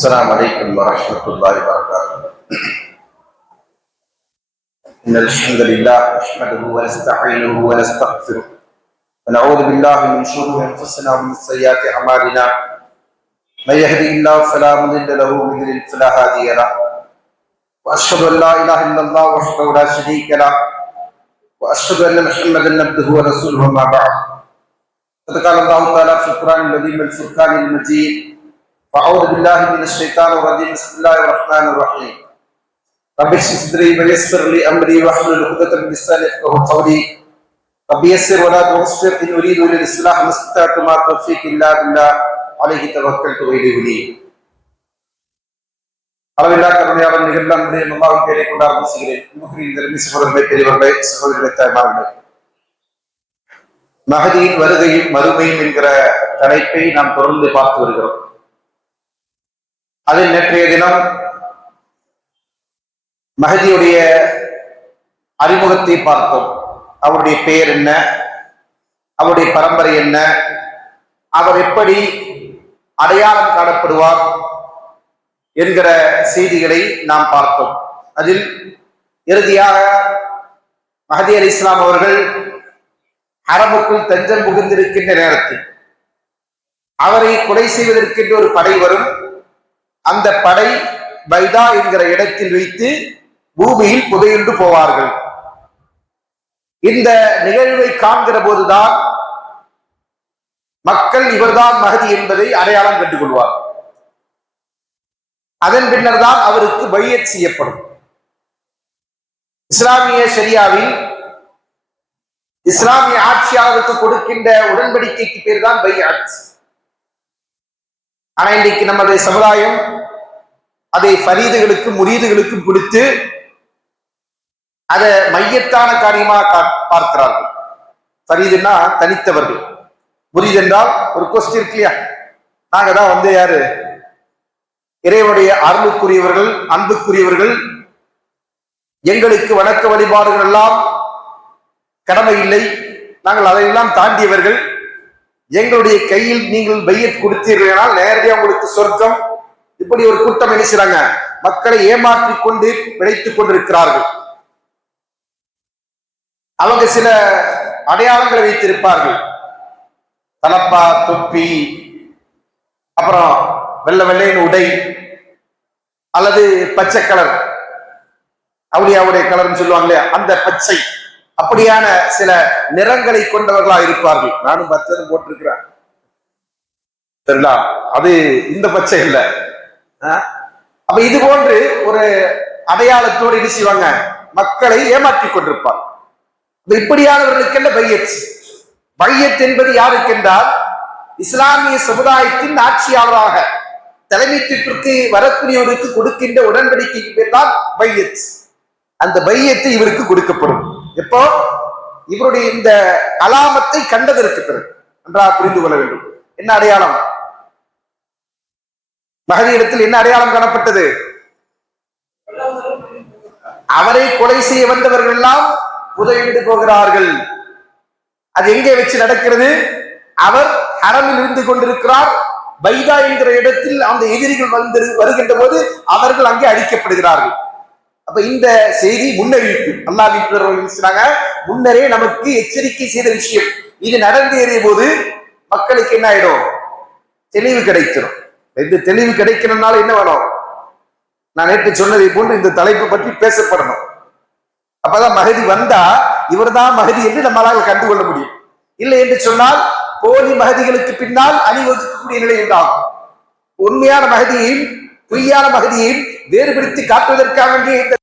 السلام عليكم ورحمة الله وبركاته. إن الحمد لله نحمده ونستعينه ونستغفره ونعوذ بالله من شرور أنفسنا ومن سيئات أعمالنا. من يهده الله فلا مضل له ومن يضلل فلا هادي له. وأشهد أن لا إله إلا الله وحده لا شريك له وأشهد أن محمدا عبده ورسوله. ما بعد، قد قال الله تعالى في القرآن العظيم والفرقان المجيد: أعوذ بالله من الشيطان الرجيم. بسم الله الرحمن الرحيم. رب اشرح صدري ويسر لي أمري واحلل عقدة من لساني يفقهوا قولي. رب يسر ولا تعسر إن أريد إلا الإصلاح ما استطعت وما توفيقي إلا بالله عليه توكلت وإليه أنيب. அளவில்லா கருணையாளர் நிகழ்லாம் அல்லாஹ்வின் பெயரை கொண்டு ஆரம்பிக்கிறேன். இந்த சகோதரர்களே, பெரியவர்களே, சகோதரர்களே, தாய்மார்களே, மஹதியின் வருகையும் மறுமையும் என்கிற தலைப்பை நாம் தொடர்ந்து பார்த்து வருகிறோம். அதில் நேற்றைய தினம் மஹதியுடைய அறிமுகத்தை பார்த்தோம். அவருடைய பெயர் என்ன, அவருடைய பரம்பரை என்ன, அவர் எப்படி அடையாளம் காணப்படுவார் என்கிற செய்திகளை நாம் பார்த்தோம். அதில் இறுதியாக மஹதி அலைஹிஸ்ஸலாம் அவர்கள் ஹரமுக்குள் தஞ்சம் புகுந்திருக்கின்ற நேரத்தில் அவரை கொலை செய்வதற்கென்று ஒரு படை வரும். அந்த படை பைதா என்கிற இடத்தில் வைத்து பூமியில் புதையுண்டு போவார்கள். இந்த நிகழ்வை காண்கிற போதுதான் மக்கள் இவர்தான் மஹதி என்பதை அடையாளம் கண்டு கொள்வார். அதன் பின்னர் தான் அவருக்கு பையத் செய்யப்படும். இஸ்லாமிய ஷரியாவில் இஸ்லாமிய ஆட்சியாளருக்கு கொடுக்கின்ற உடன்படிக்கைக்கு பேர் தான் பையத். ஆனா இன்றைக்கு நமது சமுதாயம் அதை ஃபரீதுகளுக்கும் முரீதுகளுக்கும் கொடுத்து அதை மையத்தான காரியமாக பார்க்கிறார்கள். ஃபரீதுன்னா தனித்தவர்கள், முரீது என்றால் ஒரு கோஷ்டி இருக்கு இல்லையா, நாங்க தான் யாரு, இறைவனுடைய அருளுக்குரியவர்கள், அன்புக்குரியவர்கள், எங்களுக்கு வணக்க வழிபாடுகள் எல்லாம் கடமை இல்லை, நாங்கள் அதையெல்லாம் தாண்டியவர்கள், எங்களுடைய கையில் நீங்கள் பையத் கொடுத்தீர்களால் நேரடியாக உங்களுக்கு சொர்க்கம். இப்படி ஒரு கூட்டம் என்ன செய்றாங்க, மக்களை ஏமாற்றிக் கொண்டு பிழைத்துக் கொண்டிருக்கிறார்கள். அவங்க சில அடையாளங்களை வைத்திருப்பார்கள். தலப்பா, தொப்பி, அப்புறம் வெள்ளை வெள்ளையின் உடை, அல்லது பச்சை கலர், அவருடைய கலர்னு சொல்லுவாங்க, அந்த பச்சை, அப்படியான சில நிறங்களை கொண்டவர்களா இருப்பார்கள். நானும் பச்சை போட்டிருக்கிறேன், சரிங்களா? அது இந்த பச்சை இல்லை. அப்ப இது போன்று ஒரு அடையாளத்தோடு என்ன செய்வாங்க, மக்களை ஏமாற்றிக் கொண்டிருப்பார். இப்படியானவர்களுக்கு என்ன பையத்? பையத் என்பது யாருக்கு என்றால், இஸ்லாமிய சமுதாயத்தின் ஆட்சியாளராக தலைமைத்துவத்திற்கு வரக்கூடியவருக்கு கொடுக்கின்ற உடன்படிக்கைக்கு பேர் தான் பையத். அந்த பையத்து இவருக்கு கொடுக்கப்படும். எப்போ? இவருடைய இந்த அலாமத்தை கண்டதற்கு பிறகு. நன்றாக புரிந்து கொள்ள வேண்டும். என்ன அடையாளம்? மஹதி இடத்தில் என்ன அடையாளம் காணப்பட்டது? அவரை கொலை செய்ய வந்தவர்கள் எல்லாம் புதையுண்டு போகிறார்கள். அது எங்கே வச்சு நடக்கிறது? அவர் ஹரமில் இருந்து கொண்டிருக்கிறார். பைதா என்கிற இடத்தில் அந்த எதிரிகள் வருகின்ற போது அவர்கள் அங்கே அழிக்கப்படுகிறார்கள். அப்ப இந்த செய்தி முன்னறிவிப்பு. அல்லாஹ் முன்னரே நமக்கு எச்சரிக்கை செய்த விஷயம். இது நடந்தேறிய போது மக்களுக்கு என்ன ஆயிடும்? தெளிவு கிடைத்திடும். இந்த தெளிவு கிடைக்கணும்னால என்ன வேணும்? நான் நேற்று சொன்னதை போன்று இந்த தலைப்பை பற்றி பேசப்படணும். அப்பதான் மஹதி வந்தா இவர் தான் மஹதி என்று நம்மளால் கண்டுகொள்ள முடியும். இல்லை என்று சொன்னால் போலி மஹதிகளுக்கு பின்னால் அணிவகுக்கக்கூடிய நிலை உண்டாகும். உண்மையான மஹதியையும் பொய்யான மஹதியையும் வேறுபடுத்தி காட்டுவதற்காக வேண்டிய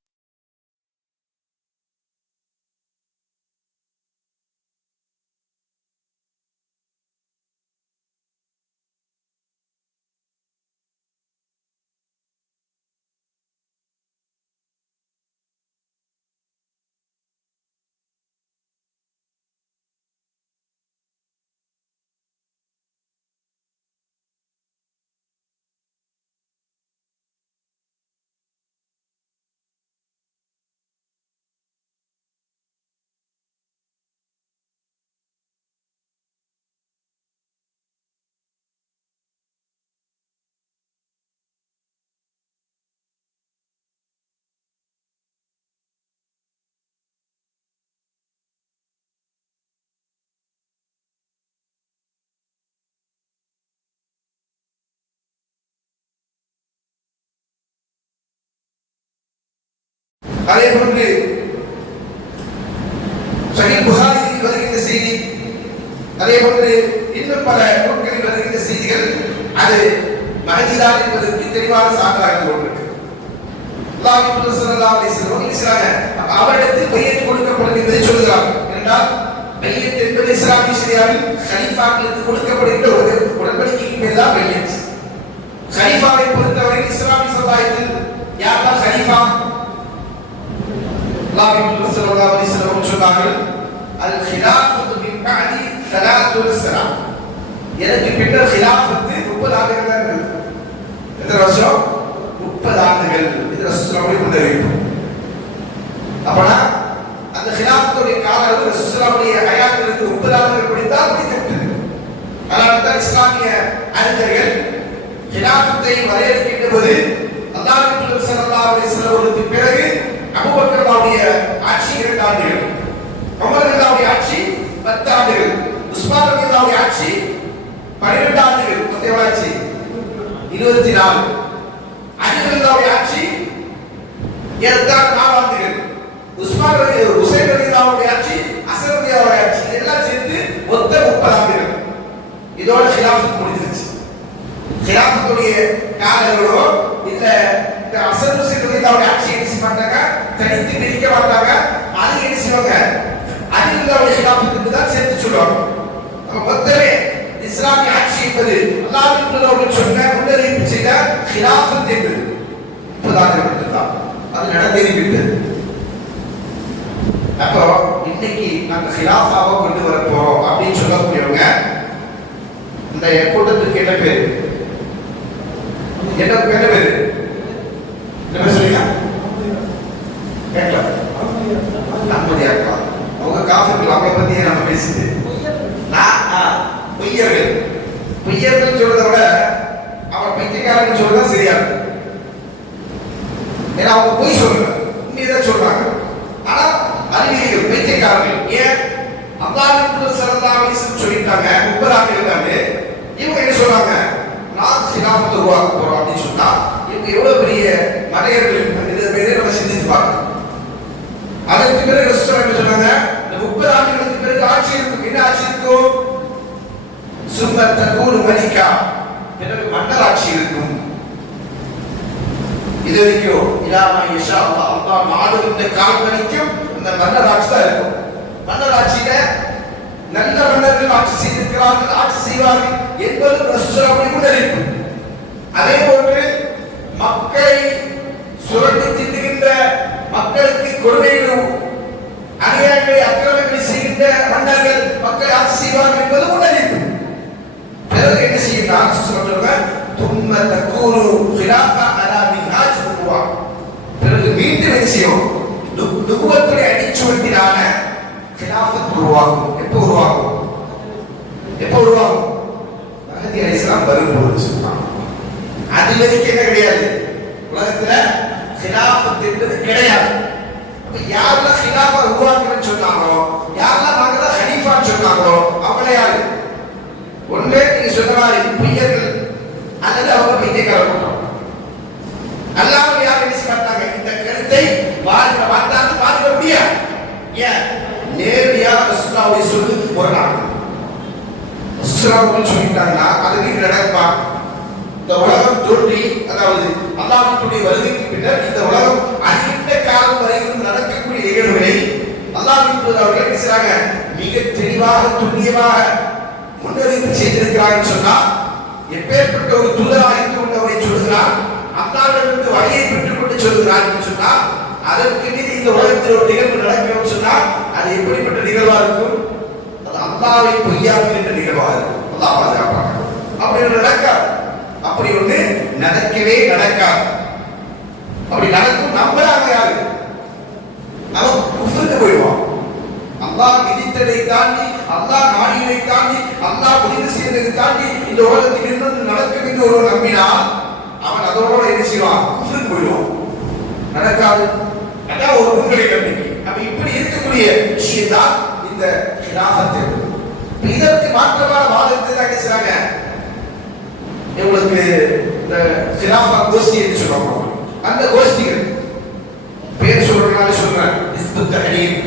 அதே போன்று சஹீஹ் புகாரியில் வருகின்ற செய்தி, அதே போன்று இன்னும் பல நூல்களில் வருகின்ற செய்திகள் அது மஹதிதான் என்பதற்கு தெளிவான சான்றாக ஒன்று. அல்லாஹ் ஸல்லல்லாஹு அலைஹி வஸல்லம் அவரிடத்தில் பையத் கொடுக்கப்படும் என்பதை சொல்கிறார். என்றால் பையத் என்பது இஸ்லாமிய ஷரியாவில் கலீஃபாக்களுக்கு கொடுக்கப்படுகின்ற ஒரு உடன்படிக்கைக்கு பேர் தான் பையத். கலீஃபாவை பொறுத்தவரை இஸ்லாமிய சமுதாயத்தில் யாரெல்லாம் கலீஃபா? அல்லாஹ் ஸல்லல்லாஹு அலைஹி வஸல்லம் சொன்னார்கள், அல் ஹிலாஃபத்து மின் பஅதி 30 சனா. எனக்கு பின்னர் ஹிலாஃபத்து 30 ஆண்டுகள் தான் இருக்கு. எத்தனை வருஷம்? 30 ஆண்டுகள். இது ரசூலுல்லாஹ்வுடைய முன்னறிவிப்பு. அப்பனா அந்த ஹிலாஃபத்துடைய கால அளவு ரசூலுல்லாஹ்வுடைய ஹயாத்திலிருந்து 30 ஆண்டுகள் படித்தால் முடித்துவிட்டது. அதனால தான் இஸ்லாமிய அறிஞர்கள் ஹிலாஃபத்தை வரையறுக்கின்ற போது அல்லாஹ் ஸல்லல்லாஹு அலைஹி வஸல்லம் பிறகு அபூபக்கருடைய ஆட்சி 2 ஆண்டுகள், உமர் ரலியல்லாஹு ஆட்சி 10 ஆண்டுகள், உஸ்மான் ரலியல்லாஹு ஆட்சி 12 ஆண்டுகள், மொத்தம் ஆட்சி 24. அலி ரலியல்லாஹு ஆட்சி ஏறத்தாழ 4 ஆண்டுகள், உசைன் ரலியல்லாஹு ஆட்சி, அஸர் ரலியல்லாஹு ஆட்சி, இதெல்லாம் சேர்த்து மொத்தம் 30 ஆண்டுகள். இதோட ஹிலாஃபத் முடிஞ்சிருச்சு. ஹிலாஃபத்துடைய காலங்களோ இல்ல இந்த அஸர் உசைன் ரலியல்லாஹு ஆட்சி என்ன பண்ணாங்க, தனித்து பிரிக்க மாட்டாங்க. அது என்ன செய்வாங்க, அலி ரலியல்லாஹு ஹிலாஃபத்துக்கு தான் சேர்த்து சொல்லுவாங்க. அப்ப மொத்தமே இஸ்லாமிய ஆட்சி என்பது அல்லாஹ் சொன்ன முன்னறிவிப்பு செய்த ஹிலாஃபத் என்பது 30 ஆண்டுகள் தான். அது நடந்தேறிவிட்டது. அப்போ இன்னைக்கு நாங்க ஹிலாஃபாவை கொண்டு வர போறோம் அப்படின்னு சொல்லக்கூடியவங்க இந்த கூட்டத்துக்கு என்ன பேரு? என்ன பேரு? என்ன சொல்லுங்க? கேட்கலாம். நம்மதியாக்கா அவங்க காஃபிர்கள், அவங்களை பத்தியே நம்ம பேசிட்டு பொய்யர்கள். பொய்யர்கள் சொல்றதை விட அவன் பைத்தியக்காரன் சொல்றதான் சரியா இருக்கும். ஏன்னா அவங்க பொய் சொல்றாங்க, உண்மையதான் சொல்றாங்க. ஆனா அறிவியல் பைத்தியக்காரர்கள். ஏன்? அல்லாஹ் ஸல்லல்லாஹு அலைஹி வஸல்லம் சொல்லிட்டாங்க 30 ஆண்டுகள் தான். இவங்க என்ன சொல்றாங்க, நான் ஹிலாஃபத் உருவாக்க போறோம் அப்படின்னு சொன்னா இவங்க எவ்வளவு பெரிய மடையர்கள் நம்ம சிந்தித்து பார்க்கணும். அதற்கு பிறகு என்ன சொன்னாங்க, இந்த 30 ஆண்டுகளுக்கு பிறகு ஆட்சி இருக்கும். என்ன ஆட்சி இருக்கும்? சும்மத் தகூனு மலிகா, பிறகு மன்னர் ஆட்சி இருக்கும். இது வரைக்கும் இலாமா இன்ஷா அல்லாஹ் அல்லாஹ் நாடுகின்ற காலம் வரைக்கும் அந்த மன்னர் ஆட்சி தான் இருக்கும். மன்னர் ஆட்சியில நல்ல மன்னர்கள் ஆட்சி செய்திருக்கிறார்கள், ஆட்சி செய்வார்கள் என்பது ரசூலுல்லாஹ்வுடைய முன்னறிவிப்பு. அதே போன்று மக்களை சுரண்டி தின்னுகின்ற, மக்களுக்கு கொடுமைகள் அநியாயங்களை அக்கிரமங்களை செய்கின்ற மன்னர்கள் மக்களை ஆட்சி செய்வார்கள் என்பது முன்னறிவிப்பு. பிறகு என்ன செய்யலாம் சொல்றாங்க, தும்ம தகூனு ஹிலாஃபா அலா மின்ஹாஜ் நுபுவா. பிறகு மீண்டும் என்ன செய்யும், நுபுவத்துடைய அடிச்சுவட்டினால ஹிலாஃபத் உருவாகும். எப்போ உருவாகும்? எப்போ உருவாகும்? மஹதி அலைஹிஸ்ஸலாம் வரும்போது சொல்றாங்க. அது வரைக்கும் என்ன கிடையாது, உலகத்துல ஹிலாஃபத் என்பது கிடையாது. அப்ப யாரெல்லாம் ஹிலாஃபா உருவாக்குறேன்னு சொன்னாங்களோ, யாரெல்லாம் நாங்க தான் ஹனீஃபான்னு சொன்னாங்களோ அவங்கள யாரு? ஒன்றே நீங்க சொன்ன மாதிரி பொய்யர்கள் அல்லது அவங்க பைத்தியக்காரர்கள். அல்லாஹ் யார் என்ன மாட்டாங்க, இந்த கருத்தை பார்த்தாலும் பார்க்க முடியாது. ஏன்? நேரடியாக ரசூலுல்லாஹ்வுடைய சொல்லுக்கு போறாங்க. ரசூலுல்லாஹ் சொல்லிட்டாங்கன்னா அதுக்கு நடக்குமா? இந்த உலகம் தோன்றி, அதாவது அல்லாஹ்வுடைய வருகைக்கு பின்னர் இந்த உலகம் அழிந்த காலம் வரைக்கும் நடக்கக்கூடிய நிகழ்வுகளை அல்லாஹ் அவர்கள் பேசுறாங்க, மிக தெளிவாக துல்லியமாக முன்னறிவிப்பு செய்திருக்கிறார் சொன்னா, எப்பேற்பட்ட ஒரு தூதராக இருந்து கொண்டவரை சொல்கிறார், அல்லாஹ்விடமிருந்து வழியை பெற்றுக் கொண்டு சொல்கிறார் சொன்னா, அதற்கு மீது இந்த உலகத்தில் ஒரு நிகழ்வு நடக்கணும்னு சொன்னா அது எப்படிப்பட்ட நிகழ்வா இருக்கும்? அது அல்லாஹ்வை பொய்யாக்குகின்ற நிகழ்வாக இருக்கும். அல்லாஹ் பாதுகாப்பாங்க. அப்படி நடக்காது. அப்படி ஒண்ணு நடக்கவே நடக்காது. அப்படி நடக்கும் நம்புறாங்க யாரு? அவன் குஃப்ருக்கு போயிடுவான். அல்லாஹ் விதித்ததை தாண்டி, அல்லாஹ் நாடியதை தாண்டி, அல்லாஹ் முடிவு செய்ததை தாண்டி இந்த உலகத்தில் இருந்து நடக்கும் என்று ஒருவன் நம்பினால் அவன் அதோட என்ன செய்வான்? குஃப்ருக்கு போயிடுவான். நடக்காது. அதான் ஒரு முன்னிலை நம்பிக்கை. அப்ப இப்படி இருக்கக்கூடிய விஷயம் தான் இந்த ஹிலாஃபத். இதற்கு மாற்றமான வாதத்தை தான் என்ன செய்றாங்க, இவங்களுக்கு இந்த ஹிலாஃபா கோஷ்டி என்று சொல்லுவாங்க. அந்த கோஷ்டிகள் பேர் சொல்றதுனால தஹ்ரீர்,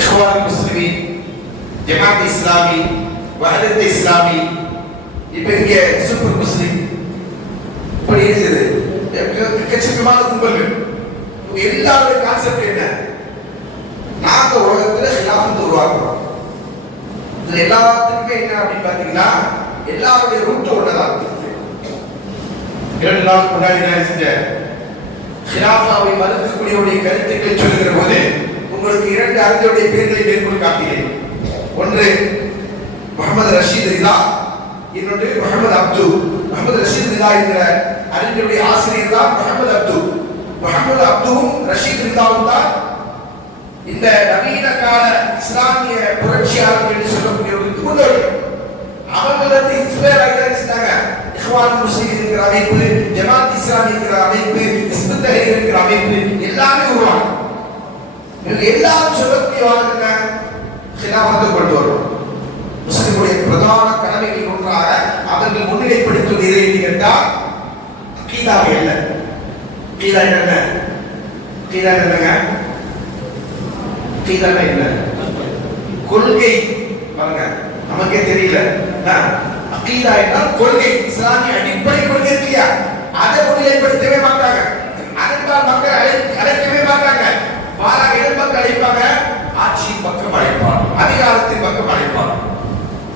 இஹ்வான் முஸ்லிமீன், ஜமாத் இஸ்லாமி, வஹதத் இஸ்லாமி, இப்ப இங்க சூப்பர் முஸ்லிம், இப்படி இருக்குது எக்கச்சக்கமான கும்பல்கள். எல்லாருடைய கான்செப்ட் என்ன? நாங்க உலகத்துல ஹிலாஃபத் உருவாக்குறோம். இது எல்லாத்துக்குமே என்ன அப்படின்னு பாத்தீங்கன்னா எல்லாருடைய ரூட் ஒண்ணுதான். 2 நாளுக்கு முன்னாடி நான் செஞ்சேன் ஹிலாஃபாவை மறுக்கக்கூடியவருடைய கருத்துக்களை சொல்லுகிற போது உங்களுக்கு 2 அறிஞருடைய பேர்களை மேற்கொண்டு காட்டினேன். ஒன்று முகமது ரஷீத் ரிதா, இன்னொன்று முகமது அப்து. முகமது ரஷீத் ரிதா என்கிற அறிஞருடைய ஆசிரியர் தான் முகமது அப்து. முகமது அப்துவும் ரஷீத் ரிதாவும் தான் இந்த நவீன கால இஸ்லாமிய புரட்சியாளர்கள் என்று சொல்லக்கூடியவர்களுக்கு முன்னோர்கள். அவர்களுக்கு இஸ்ரேல் ஆகியிருந்தாங்க. இஹ்வான் முஸ்லிம் என்கிற அமைப்பு, ஜமாத் இஸ்லாமி என்கிற அமைப்பு, ஹிஸ்புத் தஹ்ரீர் என்கிற அமைப்பு எல்லாமே உருவாகும். எல்லாரும் சொல்லக்கூடிய வாங்க ஹிலாஃபத்தை கொண்டு வரும். முஸ்லிமுடைய பிரதான கடமைகள் ஒன்றாக அவர்கள் முன்னிலைப்படுத்துவது எதை என்று கேட்டால் அகீதாவை அல்ல. அகீதா என்ன? அகீதா என்னங்க? அகீதா என்ன? கொள்கை. பாருங்க, நமக்கே தெரியல. அகீதா என்றால் கொள்கை, இஸ்லாமிய அடிப்படை கொள்கை இல்லையா? அதை முன்னிலைப்படுத்தவே மாட்டாங்க. அதற்காக மக்கள் அழைக்கவே மாட்டாங்க. மாறாக எதன் பக்கம் அழைப்பாங்க? ஆட்சியின் பக்கம் அழைப்பார், அதிகாரத்தின் பக்கம் அழைப்பார்.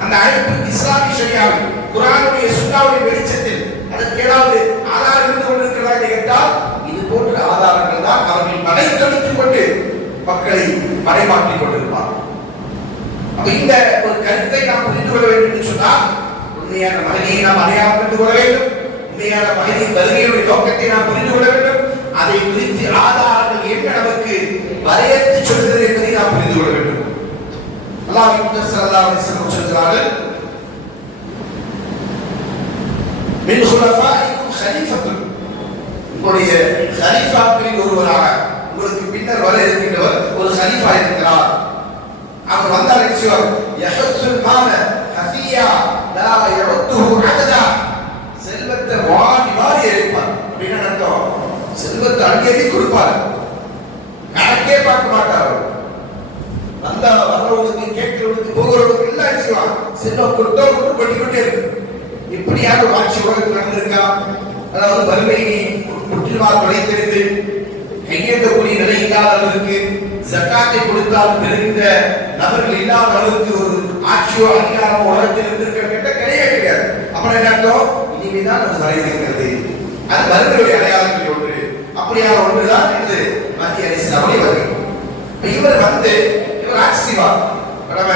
அந்த அழைப்பு இஸ்லாமிய ஷரியாவில் குர்ஆனுடைய சுன்னாவுடைய வெளிச்சத்தில் அதற்கு ஏதாவது ஆதாரம் இருந்து கொண்டிருக்கிறதா என்று கேட்டால் இது போன்ற ஆதாரங்கள் தான் அவர்கள் மடைத்தெடுத்துக் கொண்டு மக்களை மடைமாற்றிக் கொண்டிருப்பார். அப்ப இந்த ஒரு கருத்தை நாம் புரிந்து கொள்ள வேண்டும் என்று சொன்னால் உண்மையான மனிதனை நாம் அடையாளம் கண்டு கொள்ள வேண்டும். உண்மையான மனிதனின் வருகையுடைய நோக்கத்தை நாம் புரிந்து கொள்ள வேண்டும். அதை குறித்து ஆதாரங்கள் என்ன நமக்கு வரையறுத்து சொல்கிறது என்பதை நாம் புரிந்து கொள்ள வேண்டும். அல்லாஹ்வின் தூதர் ஸல்லல்லாஹு அலைஹி வஸல்லம் சொல்கிறார்கள், மின் ஹுலஃபாயிக்கும் ஹலீஃபத்துன், உங்களுடைய ஹலீஃபாக்களில் ஒருவராக உங்களுக்கு பின்னர் வர இருக்கின்றவர் ஒரு ஹலீஃபா இருக்கிறார். அவர் வந்தால் என்ன செய்வார்? யஹுல் மால ஹஃபியா லா யஉத்துஹு அததா, செல்வத்தை வாரி வாரி இறைப்பார். அப்படின்னா அர்த்தம் செல்வத்தை அள்ளி கொடுப்பார், கணக்கே பார்க்க மாட்டார். அந்த வர்றவங்களுக்கு, கேட்கிறவங்களுக்கு, போகிறவங்களுக்கு எல்லாம் செய்வாங்க. செல்வம் கொடுத்தோ கொட்டிக்கொண்டே இருக்கு. இப்படியாக ஒரு ஆட்சி உலகத்தில் நடந்திருக்கா? அதாவது வறுமையை முற்றிலுமாக குறைத்தெடுத்து கையேற்றக்கூடிய நிலை இல்லாத அளவுக்கு, ஜக்காத்தை கொடுத்தால் பெறுகின்ற நபர்கள் இல்லாத அளவுக்கு ஒரு ஆட்சியோ அதிகாரமோ உலகத்தில் இருந்திருக்க கேட்ட கிடையவே கிடையாது. அப்புறம் என்ன அர்த்தம்? இனிமேதான் அது வரைந்திருக்கிறது. அது வறுமையுடைய அடையாளங்கள் ஒன்று. அப்படியான ஒன்றுதான் இது மத்திய அரசு வருகை. இவர் ஆட்சி செய்வார். நம்ம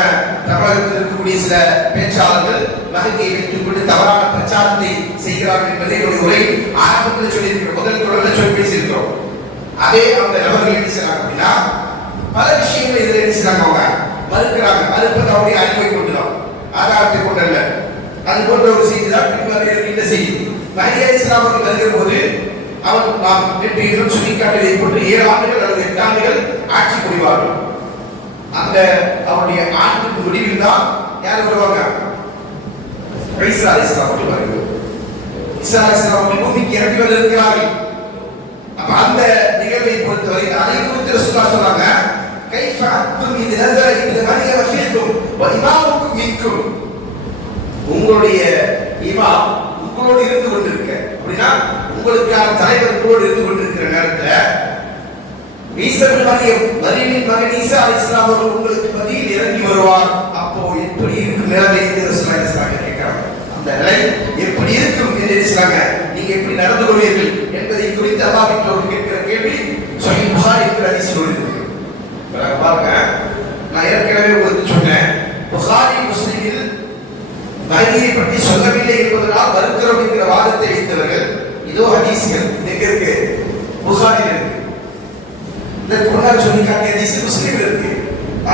தமிழகத்தில் இருக்கக்கூடிய சில பேச்சாளர்கள் மகதியை வைத்துக் கொண்டு தவறான பிரச்சாரத்தை செய்கிறார்கள் என்பதை என்னுடைய உரை ஆரம்பத்தில் சொல்லியிருக்கிறோம். முதல் தொடரில் சொல்லி பேசியிருக்கிறோம். அதே அந்த நபர்கள் என்ன செய்யறாங்க அப்படின்னா பல விஷயங்களை இதில் என்ன செய்யறாங்க? அவங்க மறுக்கிறாங்க. மறுப்பது அவருடைய அறிவை கொண்டுதான், ஆதாரத்தை கொண்டல்ல. அது போன்ற ஒரு செய்தி தான் பின்வருகிற இந்த செய்தி. மஹதி இஸ்லாம் அவர்கள் வருகிற போது அவர் நாம் நேற்று சுட்டிக்காட்டியதை போன்று 7 ஆண்டுகள் அல்லது 8 ஆண்டுகள் ஆட்சி புரிவார்கள். அந்த அவருடைய ஆண்டுக்கு முடிவில் தான் யார் வருவாங்க? ஈசா அலைஹிஸ்ஸலாம் வருவார்கள். ஈசா அலைஹிஸ்ஸலாம் அவர்கள் பூமிக்கு இறங்கி வந்து இருக்கிறார்கள். அப்ப அந்த நிகழ்வை பொறுத்தவரை அதை குறித்து ரசூலுல்லாஹ் சொல்றாங்க, கைஃப அன்தும் இது நஸர இப்னு மரியம் ஃபீக்கும் வ இமாமுக்கும் மின்கும், உங்களுடைய இமாம் உங்களோடு இருந்து கொண்டிருக்க, அப்படின்னா உங்களுக்கான தலைவர் உங்களோடு இருந்து கொண்டிருக்கிற நேரத்துல ஈசா மரியமின் மகன் ஈசா அலைஹிஸ்ஸலாம் அவர்கள் உங்களுக்கு மத்தியில் இறங்கி வருவார். அப்போ எப்படி இருக்கும் நிலைமை என்று ரசூலுல்லாஹ் கேட்கிறாங்க. அந்த நிலை எப்படி இருக்கும் என்று சொல்றாங்க. நீங்க எப்படி நடந்து கொள்வீர்கள் என்பதை குறித்து அல்லாஹ்விடம் கேட்கிற கேள்வி சஹீஹ் புகாரி என்ற ஹதீஸில் உள்ளது. பாருங்க, நான் ஏற்கனவே உங்களுக்கு சொன்னேன், புகாரி முஸ்லிமில் மஹதியை பற்றி சொல்லவில்லை என்பதனால் மறுக்கிறோம் என்கிற வாதத்தை வைத்தவர்கள் இதோ ஹதீஸ்கள் எங்க இருக்கு? புகாரில் இருக்கு. இதற்கு முன்னால் சொல்லி காட்டிய ஹதீஸ் முஸ்லிமில் இருக்கு.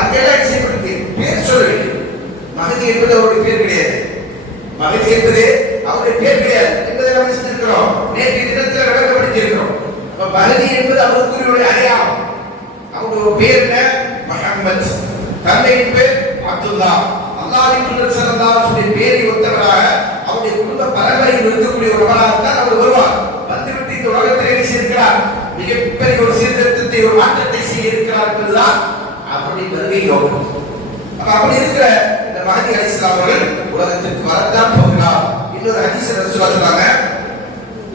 அங்கெல்லாம் செய்யப்பட்டு பேர் சொல்லவில்லை. மஹதி என்பது அவருடைய பேர் கிடையாது. மஹதி என்பது அவருடைய பேர் கிடையாது என்பதை நாம் செஞ்சிருக்கிறோம். நேற்று தினத்தில் விளக்கப்படுத்தி இருக்கிறோம். மஹதி என்பது அவருக்குரிய அடையாளம். அவருடைய பேர் என்ன? முஹம்மத். தந்தையின் பேர் அப்துல்லா. அல்லாஹ்வின் தூதர் ஸல்லல்லாஹு அலைஹி வஸல்லம் பேரை ஒத்தவராக அவருடைய குடும்ப பரம்பரையில் இருக்கக்கூடிய ஒருவராகத்தான் அவர் வருவார். வந்துவிட்டு இந்த உலகத்தில் என்ன செய்திருக்கிறார்? மிகப்பெரிய ஒரு சீர்திருத்தத்தை, ஒரு மாற்றத்தை செய்ய இருக்கிறார். இருக்கிறார் என்பதுதான் அவருடைய வருகை நோக்கம். அப்படி இருக்கிற இந்த மஹதி அலைஹிஸ்ஸலாம் அவர்கள் உலகத்திற்கு வரத்தான் போகிறார். இன்னொரு ஹதீஸ் ரசூலுல்லாஹ் சொன்னாங்க,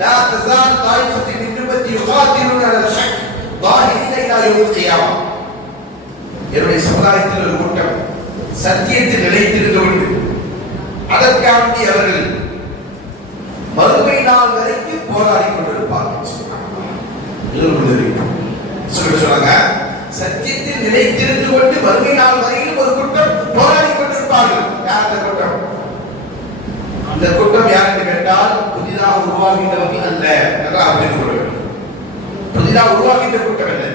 லா தஸால் தாயிஃபத்து மின் உம்மத்தி யுகாத்திலுன அலல் ஹக் ظاهرين இலா யௌமில் கியாமah. என்னுடைய சமுதாயத்தில் ஒரு கூட்டம் சத்தியத்தில் நிலைத்திருந்து கொண்டு அதற்காண்டி அவர்கள் மறுமை நாள் வரைக்கும் போராடி கொண்டிருப்பார்கள். சொன்னாங்க, சத்தியத்தில் நிலைத்திருந்து கொண்டு மறுமை நாள் வரையிலும் ஒரு கூட்டம் போராடி கொண்டிருப்பார்கள். யார் அந்த கூட்டம்? அந்த கூட்டம் யார் என்று கேட்டால் புதிதாக உருவாகின்றவர்கள் அல்ல. புதிதாக உருவாகின்ற கூட்டம் அல்ல.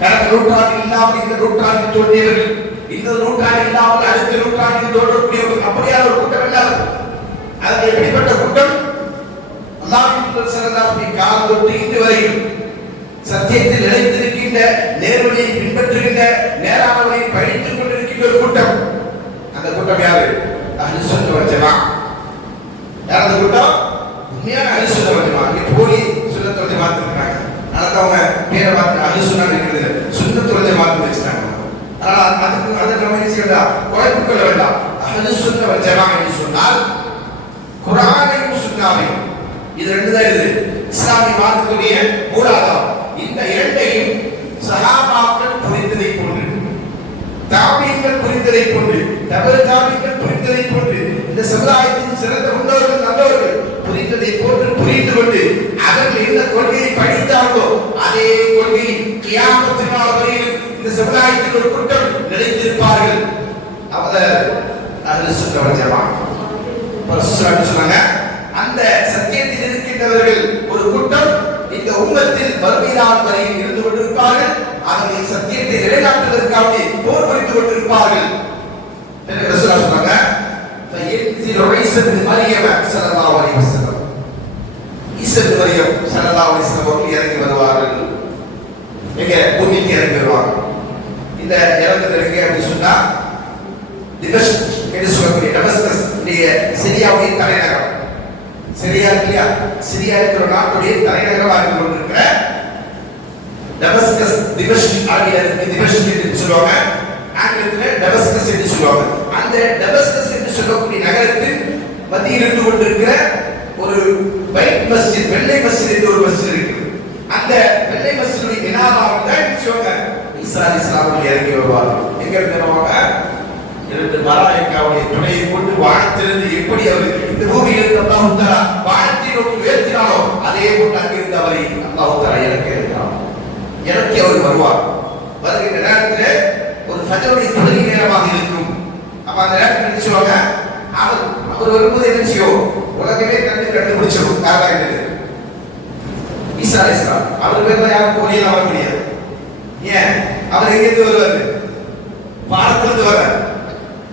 கடந்த நூற்றாண்டில் இல்லாமல் இந்த நூற்றாண்டில் தோன்றியவர்கள், இந்த நூற்றாண்டில் இல்லாமல் அடுத்த நூற்றாண்டில் தோன்றக்கூடியவர்கள், அப்படியான ஒரு கூட்டம் இல்லாமல். அது எப்படிப்பட்ட கூட்டம்? அல்லாஹ்வின் தூதர் ஸல்லல்லாஹு அலைஹி வஸல்லம் காலம் தொட்டு இன்று வரையும் சத்தியத்தில் நிலைத்திருக்கின்ற, நேர்வழியை பின்பற்றுகின்ற, நேரானவரை பயணித்துக் கொண்டிருக்கின்ற ஒரு கூட்டம். அந்த கூட்டம் யாரு? அஹ்லுஸ் சுன்னah வல் ஜமாஅஹ். யார் அந்த கூட்டம்? உண்மையான அஹ்லுஸ் சுன்னah வல் ஜமாஅஹ். இங்க போலி சுன்னத் வல் ஜமாஅத் இருக்காங்க. அதனால அவங்க பேரை பார்த்து அஹ்லுஸ் சுன்னah இருக்கிறது, சுன்னத் வல் ஜமாஅத் வச்சுட்டாங்க. அதனால அதுக்கு அதை நம்ம என்ன செய்ய வேண்டாம், குழப்பிக் கொள்ள வேண்டாம். அஹ்லுஸ் சுன்னah வல் ஜமாஅஹ் என்று சொன்னால் குர்ஆனையும் சுன்னாவையும், இது ரெண்டு தான் இது இஸ்லாமிய மார்க்கத்துடைய மூலாதாரம். இந்த இரண்டையும் சஹாபாக்கள் புரிந்ததை போன்று, தாபீன்கள் புரிந்ததை போன்று, தபர் தாபீன்கள் புரிந்ததை போன்று, இந்த சமுதாயத்தின் சிறந்த முன்னோர்கள் நல்லவர்கள் புரிந்ததை போன்று புரிந்து கொண்டு அவர்கள் என்ன கொள்கையை படித்தார்களோ அதே கொள்கை கியாமத் நாள் வரையிலும் இந்த சமுதாயத்தில் ஒரு கூட்டம் நிலைத்திருப்பார்கள். அவர் அஹ்லுஸ் சுன்னah வல் ஜமாஅஹ் சொன்னாங்க. அந்த சத்தியத்தில் இருக்கின்றவர்கள் ஒரு கூட்டம் இந்த உம்மத்தில் மறுமை நாள் வரையில் இருந்து கொண்டிருப்பார்கள். அவர்கள் சத்தியத்தை நிலைநாட்டுவதற்காக போர் புரிந்து கொண்டிருப்பார்கள். ரசூலுல்லாஹ் சொன்னாங்க, ஃபயன்சில் ஈஸா இப்னு மரியம் ஸல்லல்லாஹு அலைஹி வஸல்லம், ஈஸா இப்னு மரியம் ஸல்லல்லாஹு அலைஹி வஸல்லம் அவர்கள் இறங்கி வருவார்கள். எங்க பூமிக்கு இறங்கி வருவார்கள். இந்த இறங்குறது எங்க அப்படின்னு சொன்னா திமஷ்க் என்று சொல்லக்கூடிய டமஸ்கஸ் சிரியாவுடைய தலைநகரம். சிரியா இல்லையா? சிரியா இருக்கிற நாட்டுடைய தலைநகரமாக இருந்து கொண்டிருக்கிற டமஸ்கஸ், திமஷ்க் அரபியில் திமஷ்க் என்று சொல்லுவாங்க, ஆங்கிலத்தில் டமஸ்கஸ் என்று சொல்லுவாங்க. அந்த டமஸ்கஸ் என்று சொல்லக்கூடிய நகரத்தின் மத்தியில் இருந்து கொண்டிருக்கிற ஒரு வைட் மஸ்ஜித், வெள்ளை மஸ்ஜித் என்று ஒரு மஸ்ஜித் இருக்கு. அந்த வெள்ளை மஸ்ஜிதுடைய மினாராவில் தான் சொல்லுவாங்க ஈசா அலைஹிஸ்ஸலாம் அவர்கள் இறங்கி வருவார்கள். எங்க இருந்து வருவாங்க? இரண்டு மலாயிக்காவுடைய துணையை கொண்டு வானத்திலிருந்து எப்படி அவர் இந்த பூமியிலிருந்து அல்லாஹ் தஆலா வானத்தை நோக்கி உயர்த்தினாரோ அதே போன்று அங்கிருந்து அவரை அல்லாஹ் தஆலா இறக்கி அவர் வருவார். வருகின்ற நேரத்தில் ஒரு ஃபஜ்ருடைய தொழுகை நேரமாக இருக்கும். அப்ப அந்த நேரத்தில் என்ன சொல்லுவாங்க? அவர் வரும்போது என்ன செய்யும்? உலகமே கண்டுபிடிச்சிடும் யாரா இருக்குது. ஈசா அலைஹிஸ்ஸலாம் அவர் பேர்ல யாரும் போலியெல்லாம் வர முடியாது. ஏன்? அவர் எங்கிருந்து வருவாரு? வானத்திலிருந்து வர.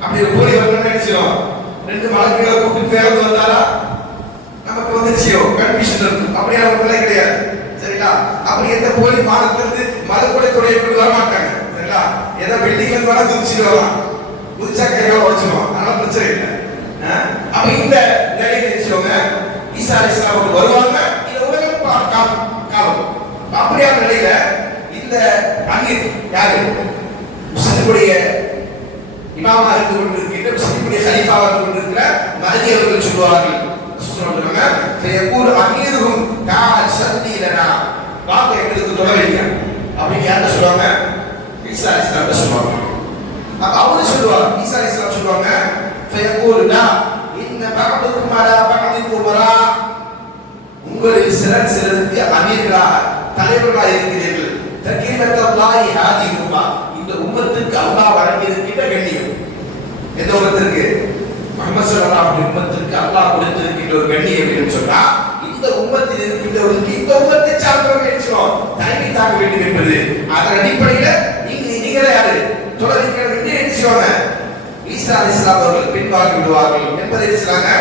அப்படி ஒரு போலி வரணும்னா என்ன செய்யும்? ரெண்டு மலக்குகளை கூப்பிட்டு பேருந்து வந்தாரா நமக்கு வந்து செய்யும் கன்ஃபியூஷன் இருக்கும். அப்படியான ஒரு நிலை கிடையாது. சரிங்களா? அப்படி எந்த போலி வானத்திலிருந்து மலக்குடைய துறையை கொண்டு வர மாட்டாங்க. சரிங்களா? ஏதோ பில்டிங்ல இருந்து வர குதிச்சுட்டு வரலாம், குதிச்சா கையால வச்சிருவோம், அதனால பிரச்சனை இல்லை. அப்ப இந்த நிலையை நினைச்சவங்க ஈசா அலைஹிஸ்ஸலாம் அவர்கள் வருவாங்க. இந்த உலகம் காலம் அப்படியான நிலையில இந்த அமீர் யாரு? முஸ்லிமுடைய இமாமா இருந்து கொண்டிருக்கின்ற, முஸ்லிமுடைய கலீஃபாவாக இருந்து கொண்டிருக்கிற மஹதி அவர்கள் சொல்வார்கள். சொல்றாங்க, ஃபயகூல் அமீருஹும் தஆல் ஸல்லி லனா, வாங்க எங்களுக்கு தொழ வைங்க அப்படின்னு யார் சொல்லுவாங்க? ஈசா அலைஹிஸ்ஸலாம் சொல்லுவாங்க. அவரு சொல்லுவாங்க, ஈசா அலைஹிஸ்ஸலாம் சொல்லுவாங்க, ஃபயகூல் லா இன்ன பஅதுக்கும் அலா பஅதின் உமரா, உங்களில் சிலர் சிலருக்கு அமீர்களாக தலைவர்களாக இருக்கிறீர்கள். தக்ரீமத்துல்லாஹி ஹாதிஹி உம்மா, இந்த உம்மத்துக்கு அல்லாஹ் வழங்கி இருக்கின்ற கண்ணியம். எந்த உம்மத்திற்கு? முஹம்மது ஸல்லல்லாஹு அலைஹி உம்மத்திற்கு அல்லாஹ் கொடுத்திருக்கின்ற ஒரு கண்ணியம் என்று சொன்னா, இந்த உம்மத்தில் இருக்கின்றவர்களுக்கு இந்த உம்மத்தை சார்ந்தவர்கள் என்றோம் தலைமை தாங்க வேண்டும் என்பது. அதன் அடிப்படையில நீங்களே யாரு தொடர்கிறது என்று நினைச்சுவாங்க. ஈசா அலைஹிஸ்ஸலாம் அவர்கள் பின்வாங்கி விடுவார்கள் என்பதை சொல்றாங்க.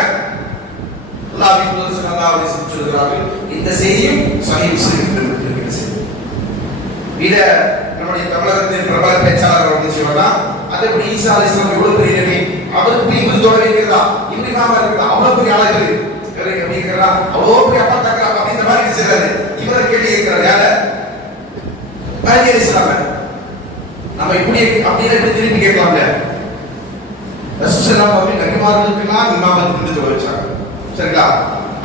அல்லாஹ்வின் தூதர் ஸல்லல்லாஹு அலைஹி வஸல்லம் சொல்கிறார்கள். இந்த செய்தியும் சஹீஹ் முஸ்லிமில் இருக்கிற செய்தி. இத நம்முடைய தமிழகத்தின் பிரபல பேச்சாளர் வந்து சொல்றா, அது எப்படி ஈசா அலைஹிஸ்ஸலாம் இவ்வளவு பெரிய நபி, அவருக்கு போய் இவர் தொடர இருக்கிறதா, இப்ராஹிம் இருக்கிறதா, அவ்வளவு பெரிய ஆளா இருக்கு எப்படி இருக்கிறா, அவ்வளவு பெரிய அப்பா தக்கறா அப்படின்ற மாதிரி செய்றாரு. இவரை கேள்வி கேட்கிறார் யார? மஹதி அலைஹிஸ்ஸலாம். நம்ம இப்படி அப்படின்னு எப்படி திருப்பி கேட்கலாம்ல? ரசூல் ஸல்லல்லாஹு அலைஹி வஸல்லம் நபிமார்களுக்கெல்லாம் இமாமத் கொடுத்து வச்சாங்க. சரிங்களா?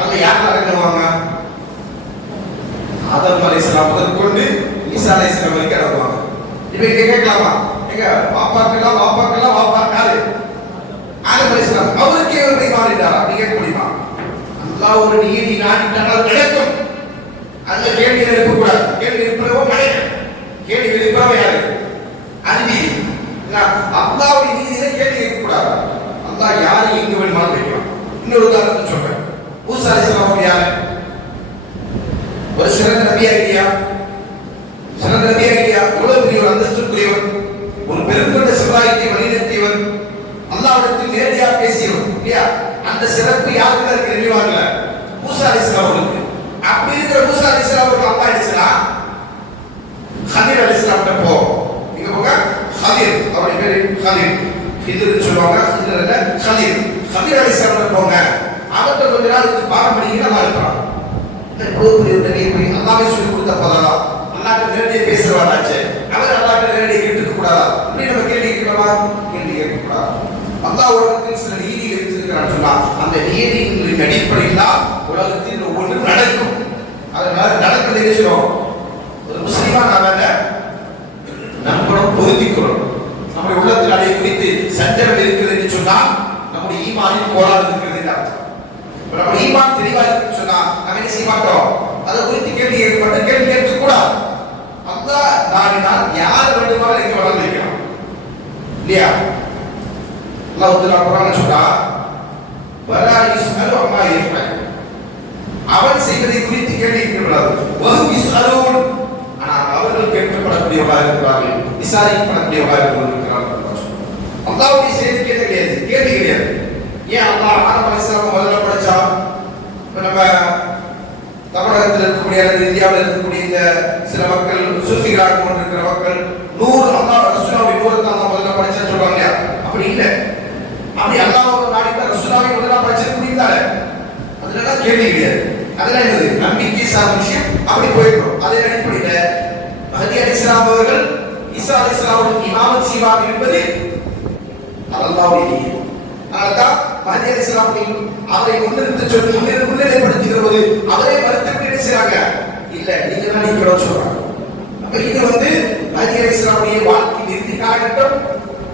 அங்க யார் இறங்குவாங்க? ஆதம் அலைஹிஸ்ஸலாம் முதற்கொண்டு ஈசா அலைஹிஸ்ஸலாம் வரைக்கும் இறங்குவாங்க. இப்ப கேட்கலாமா? எங்க வாப்பாக்கெல்லாம் வாப்பா யாரு? ஆதம் அலைஹிஸ்ஸலாம். அவருக்கே ஒரு மாறிட்டாரா? நீ கேட்க முடியுமா? அல்லாஹ் ஒரு நீதி நாடிட்டால் நடக்கும். அந்த கேள்வி எழுப்பக்கூடாது. கேள்வி எழுப்புறவோ கிடைக்கும். கேள்வி எழுப்புறவோ யாரு? அந்தி. அல்லாஹ்வுடைய நீதியில கேள்வி எழுப்பக்கூடாது. அல்லாஹ் யாரை எங்க வேணுமாலும் கேட்கலாம். இன்னொரு உதாரணத்தை சொல்றேன். மூசா அலைஹிஸ்ஸலாம் யாரு? ஒரு சிறந்த நபியா இல்லையா? சிறந்த நபியா இல்லையா? எவ்வளவு பெரிய ஒரு அந்தஸ்துக்குரியவர், ஒரு பெருங்கொண்ட சமுதாயத்தை வழிநடத்தியவர், அல்லாஹ்விடத்தில் நேரடியாக பேசியவர் இல்லையா? அந்த சிறப்பு யாருக்கு இருக்கு? நினைவாங்கல மூசா அலைஹிஸ்ஸலாம் அவர்களுக்கு. அப்படி இருக்கிற மூசா அலைஹிஸ்ஸலாம் அவர்கள் அல்லாஹ் அடிச்சா ஹதீர் அலைஹிஸ்ஸலாம் கிட்ட போ. இங்க போங்க. ஹதீர் அவருடைய பேரு ஹதீர். ஹிதர்னு சொல்லுவாங்க. ஹிதர் இல்ல ஹதீர். ஹதீர் அலைஹிஸ்ஸலாம் கிட்ட போங்க. அவர்கிட்ட கொஞ்ச நாளுக்கு பாடம் படிக்க நல்லா இருப்பான். அல்லாஹ்வே சொல்லி கொடுத்த பதவா அல்லாஹ்ட்ட நேரடியாக பேசுறவாராச்சு. அவர் அல்லாஹ்ட்ட நேரடியாக கேட்டுக்க கூடாதா? இப்படி நம்ம கேள்வி கேட்கலாமா? கேள்வி கேட்க கூடாது. அல்லாஹ் உலகத்தில் சில நீதி வைத்திருக்கிறான்னு சொன்னா அந்த நீதிகளின் அடிப்படையில் தான் உலகத்தில் ஒவ்வொன்றும் நடக்கும். அதனால நடக்கிறது என்ன செய்யணும்? ஒரு முஸ்லிமா நாம நம்மளும் பொருந்திக்கிறோம். நம்முடைய உள்ளத்தில் அதை குறித்து சந்தேகம் இருக்கிறது என்று சொன்னால் நம்முடைய ஈமானின் கோளாறு இருக்கிறது என்று அர்த்தம். நம்ம ஈமான் தெளிவா இருக்குன்னு சொன்னா நம்ம என்ன செய்ய மாட்டோம்? அதை குறித்து கேள்வி கேட்க கூடாது. அல்லாஹ் நாடினால் யார் வேண்டுமானாலும் எங்க வளர்ந்து வைக்கலாம் இல்லையா? அல்லாஹ் குர்ஆன்ல சொல்றா வலா யஸ்அலு அம்மா யஃஅல். அவன் செய்வதை குறித்து கேள்வி கேட்கக்கூடாது. வஹும் யஸ்அலூன். ஆனால் அவர்கள் கேட்கப்படக்கூடியவர்களாக இருக்கிறார்கள், விசாரிக்கப்படக்கூடியவர்களாக இருக்கிறார்கள். அல்லாஹ்வுடைய செய்தி கேள்வி கிடையாது, கேள்வி கிடையாது. ஏன் அல்லாஹ் ஆதம் அலைஹிஸ்ஸலாம் முதல்ல படைச்சா? நம்ம தமிழகத்தில் இருக்கக்கூடிய அல்லது இந்தியாவில் இருக்கக்கூடிய இந்த சில மக்கள் சூஃபிகளாக கொண்டிருக்கிற மக்கள் நூறு அல்லாஹ் ரசூலுல்லாஹி நூறுக்கு அல்லாஹ் முதல்ல படைச்சான்னு சொல்றாங்க இல்லையா? அப்படி இல்லை. அப்படி அல்லாஹ் நாடிட்ட ரசூலுல்லாஹி முதல்ல படைச்சிருக்க முடியுதானே? அதனால கேள்வி கிடையாது. அதெல்லாம் என்னது? நம்பிக்கை சார்ந்த விஷயம். அப்படி போயிடும். அதே அடிப்படையில் மஹதி அலைஹிஸ்ஸலாம் அவர்கள் ஈசா அலைஹிஸ்ஸலாம் அவர்களுக்கு இமாமத் செய்வார் என்பது அல்லாஹ்வுடைய நீதி. அதனால்தான் மஹதி அலைஹிஸ்ஸலாம் அவரை முன்னிலைப்படுத்துகிற போது அவரை மறுத்துவிட்டு என்ன செய்றாங்க? இல்ல நீங்க தான் நீங்களும் சொல்றாங்க. அப்ப இது மஹதி அலைஹிஸ்ஸலாமுடைய வாழ்க்கையின் இறுதி காலகட்டம்.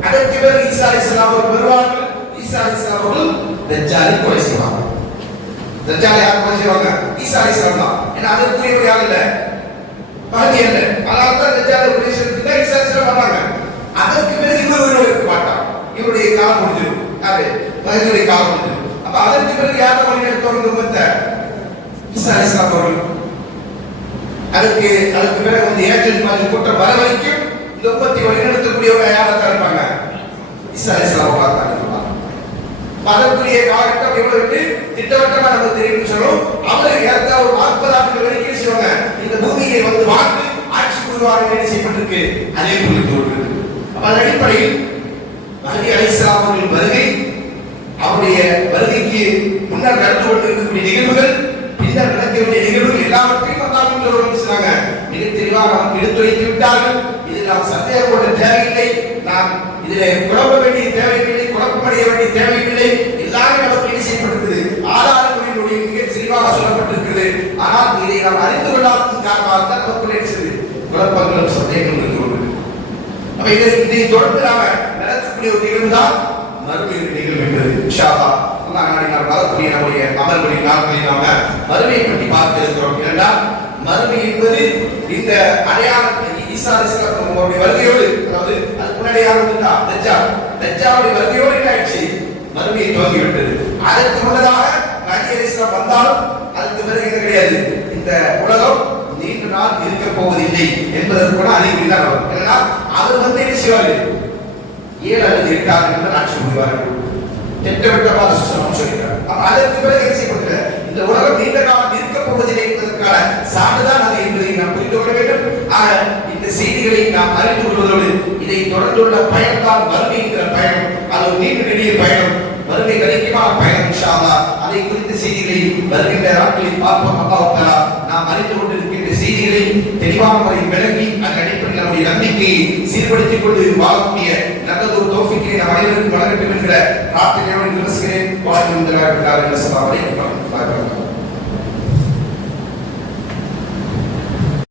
அதற்கு பிறகு ஈசா அலைஹிஸ்ஸலாம் அவர்கள் வருவார்கள். ஈசா அலைஹிஸ்ஸலாம் அவர்கள் தஜ்ஜாலை கொலை செய்வாங்க. தஜ்ஜாலை யார் கொலை செய்வாங்க? ஈசா அலைஹிஸ்ஸலாம் தான். ஏன்னா அதற்குரியவர் யாரும் இல்ல, மஹதி அல்ல. அதனால தான் தஜ்ஜாலை கொலை செய்யறதுக்கு ஈசா அலைஹிஸ்ஸலாம் வராங்க. அதற்கு பிறகு இவர் இருக்க மாட்டார். இவருடைய காலம் முடிஞ்சிடும். யாரு? மஹதியுடைய காலம் முடிஞ்சிடும். அப்ப அதற்கு பிறகு யாரை வழிநடத்துவாங்க? உம்மத்தை ஈசா அலைஹிஸ்ஸலாம் அவர்கள். அதுக்கு பிறகு ஏஜென்ட் மாதிரி கூட்டம் வர வரைக்கும் இந்த உம்மத்தை வழிநடத்தக்கூடியவங்க யாராக இருப்பாங்க? ஈசா அலைஹிஸ்ஸலாம் அவர்கள். அதற்குரிய காலகட்டம் எவ்வளவு திட்டவட்டமா நம்ம தெரியும் சொல்லும். அவர் ஏற்கனவே ஒரு 40 ஆண்டுகள் வரைக்கும் செய்வாங்க. இந்த பூமியை வாழ்ந்து ஆட்சி புரிவார்கள் என்று செய்யப்பட்டிருக்கு. அதே புரிந்து கொள்கிறது. அப்ப அதன் அடிப்படையில் மஹதி அலைஹிஸ்ஸலாம் அவர்கள் வருகை, அவருடைய வருகைக்கு முன்னர் நடந்து கொண்டிருக்கக்கூடிய நிகழ்வுகள், பின்னர் நடக்க வேண்டிய நிகழ்வுகள் எல்லாவற்றையும் அல்லாஹ் சொன்னாங்க. மிக தெளிவாக நமக்கு எடுத்துரைத்து விட்டார்கள். இதில் நாம் சந்தேகம் கொள்ள தேவையில்லை. நாம் இதில் குழப்ப வேண்டிய தேவையில்லை, குழப்பமடைய வேண்டிய தேவையில்லை. எல்லாமே நமக்கு என்ன செய்யப்பட்டிருக்கிறது? ஆதாரங்களினுடைய மிக தெளிவாக சொல்லப்பட்டிருக்கிறது. ஆனால் இதை நாம் அறிந்து கொள்ளாததன் காரணமாக தான் நமக்கு என்ன செய்யுது? குழப்பங்களும் சந்தேகங்களும் இருந்து கொண்டு. அப்ப இதை தொடர்ந்து நாம நடக்கக்கூடிய ஒரு நிகழ்வு தான் மறுமை நிகழ்வு என்பது. இன்ஷா அல்லாஹ் அல்லாஹ் நாடினால் வரக்கூடிய நம்முடைய அமர்வுகளின் நாட்களில் நாம மறுமையை பற்றி பார்க்க இருக்கிறோம். இரண்டாம் மறுமை என்பது இந்த அடையாளம் ஈசா அலைஹிஸ்ஸலாம் வருகையோடு, அதாவது அதுக்கு முன்னாடி யாருன்னா தஜ்ஜாலுடைய வருகையோடு என்ன ஆயிடுச்சு? மறுமையை துவங்கிவிட்டது. அதற்கு முன்னதாக மஹதி அலைஹிஸ்ஸலாம் வந்தாலும் அதுக்கு பிறகு என்ன கிடையாது? இந்த உலகம் நீண்ட நாள் இருக்க போவதில்லை என்பதற்கான அறிகுறி தான் வரும். ஏன்னா அவர் என்ன செய்வாரு? 7 அல்லது 8 ஆண்டுகள் ஆட்சி புரிவார்கள். திட்டவட்டமாக சொல்லிட்டார். அப்ப அதற்கு பிறகு என்ன செய்யப்படுகிற இந்த உலகம் நீண்ட காலம் இருக்க போவதில்லை என்பதற்கான சான்றுதான் அது என்பதை நாம் புரிந்து கொள்ள வேண்டும். ஆக இந்த செய்திகளை நாம் அறிந்து கொள்வதோடு இதை தொடர்ந்துள்ள பயணத்தால் மறுமை என்கிற பயணம், அது ஒரு நீண்ட நெடிய பயணம், மறுமை கணிக்கமான பயணம். இன்ஷா அல்லாஹ் அதை குறித்த செய்திகளை வருகின்ற நாட்களில் பார்ப்போம். அல்லாஹ் தஆலா நாம் அறிந்து கொண்டிருக்கின்ற செய்திகளை தெளிவான முறையில் விளங்கி அதன் அடிப்படையில் நம்முடைய நம்பிக்கையை சீர்படுத்திக் கொண்டு வாழக்கூடிய நல்லது ஒரு தோஃபிக்கினை நாம் அனைவருக்கும் வழங்கட்டும் என்கிற பிரார்த்தனையோடு நிறுத்துகிறேன். வாழ்க்கை